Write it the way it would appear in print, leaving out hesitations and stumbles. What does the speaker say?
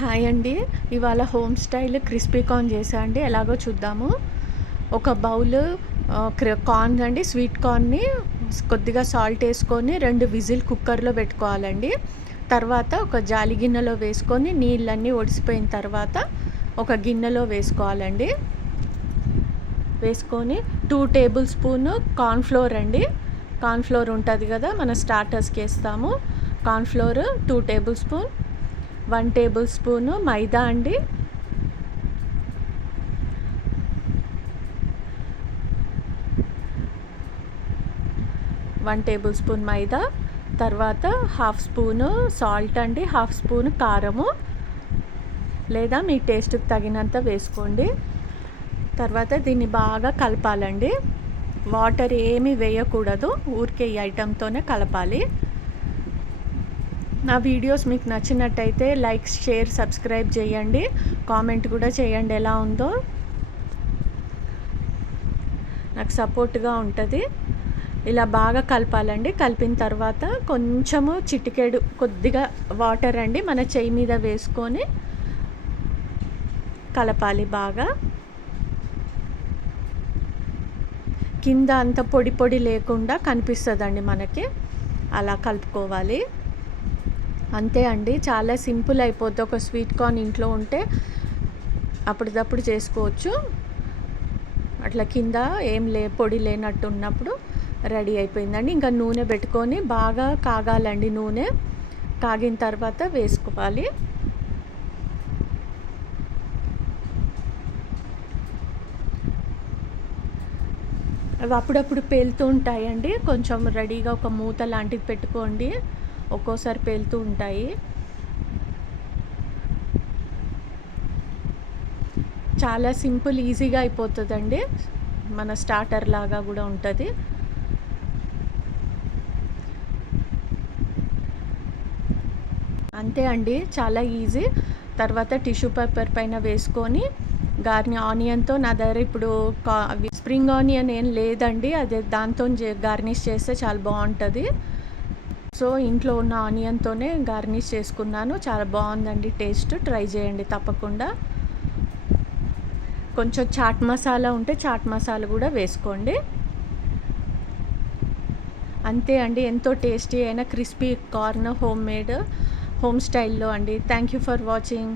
Hi అండి. ఇవాళ home style crispy corn చేశా అండి. ఎలాగో చూద్దాము. ఒక బౌల్ కార్న్ అండి, స్వీట్ కార్న్‌ని కొద్దిగా సాల్ట్ ఏసుకొని 2 విజిల్ కుక్కర్‌లో పెట్టుకోవాలండి. తర్వాత ఒక జాలి గిన్నెలో వేసుకొని నీళ్ళన్నీ ఒడిసిపోయిన తర్వాత ఒక గిన్నెలో వేసుకోవాలండి. వేసుకొని 2 టేబుల్ స్పూన్ కార్న్ ఫ్లోర్ అండి. కార్న్ ఫ్లోర్ ఉంటుంది కదా, మన స్టార్టర్స్‌కి వేస్తాము. కార్న్ ఫ్లోర్ 2 టేబుల్ స్పూన్, 1 టేబుల్ స్పూను మైదా అండి, 1 టేబుల్ స్పూన్ మైదా, తర్వాత హాఫ్ స్పూను సాల్ట్ అండి, హాఫ్ స్పూన్ కారము లేదా మీ టేస్ట్కి తగినంత వేసుకోండి. తర్వాత దీన్ని బాగా కలపాలండి. వాటర్ ఏమీ వేయకూడదు, ఊరికే ఈ ఐటెంతోనే కలపాలి. నా వీడియోస్ మీకు నచ్చినట్టయితే లైక్, షేర్, సబ్స్క్రైబ్ చేయండి. కామెంట్ కూడా చేయండి ఎలా ఉందో, నాకు సపోర్ట్గా ఉంటుంది. ఇలా బాగా కలపాలండి. కలిపిన తర్వాత కొంచెము చిటికెడు కొద్దిగా వాటర్ అండి మన చెయ్యి మీద వేసుకొని కలపాలి బాగా. కింద అంత పొడి పొడి లేకుండా కనిపిస్తుందండి మనకి, అలా కలుపుకోవాలి. అంతే అండి, చాలా సింపుల్ అయిపోద్ది. ఒక స్వీట్ కార్న్ ఇంట్లో ఉంటే అప్పటిదప్పుడు చేసుకోవచ్చు. అట్లా కింద ఏం పొడి లేనట్టు ఉన్నప్పుడు రెడీ అయిపోయిందండి. ఇంకా నూనె పెట్టుకొని బాగా కాగాలండి. నూనె కాగిన తర్వాత వేసుకోవాలి. అవి అప్పుడప్పుడు పేలుతూ ఉంటాయండి. కొంచెం రెడీగా ఒక మూత లాంటిది పెట్టుకోండి, ఒక్కోసారి పేలుతూ ఉంటాయి. చాలా సింపుల్, ఈజీగా అయిపోతుందండి. మన స్టార్టర్ లాగా కూడా ఉంటుంది. అంతే అండి, చాలా ఈజీ. తర్వాత టిష్యూ పేపర్ పైన వేసుకొని ఆనియన్తో, నా దగ్గర ఇప్పుడు స్ప్రింగ్ ఆనియన్ ఏం లేదండి, అదే దాంతో గార్నిష్ చేస్తే చాలా బాగుంటుంది. సో ఇంట్లో ఉన్న ఆనియన్తోనే గార్నిష్ చేసుకున్నాను. చాలా బాగుందండి టేస్ట్. ట్రై చేయండి తప్పకుండా. కొంచెం చాట్ మసాలా ఉంటే చాట్ మసాలా కూడా వేసుకోండి. అంతే అండి, ఎంతో టేస్టీ అయిన crispy corn home made, home స్టైల్లో అండి. Thank you for watching.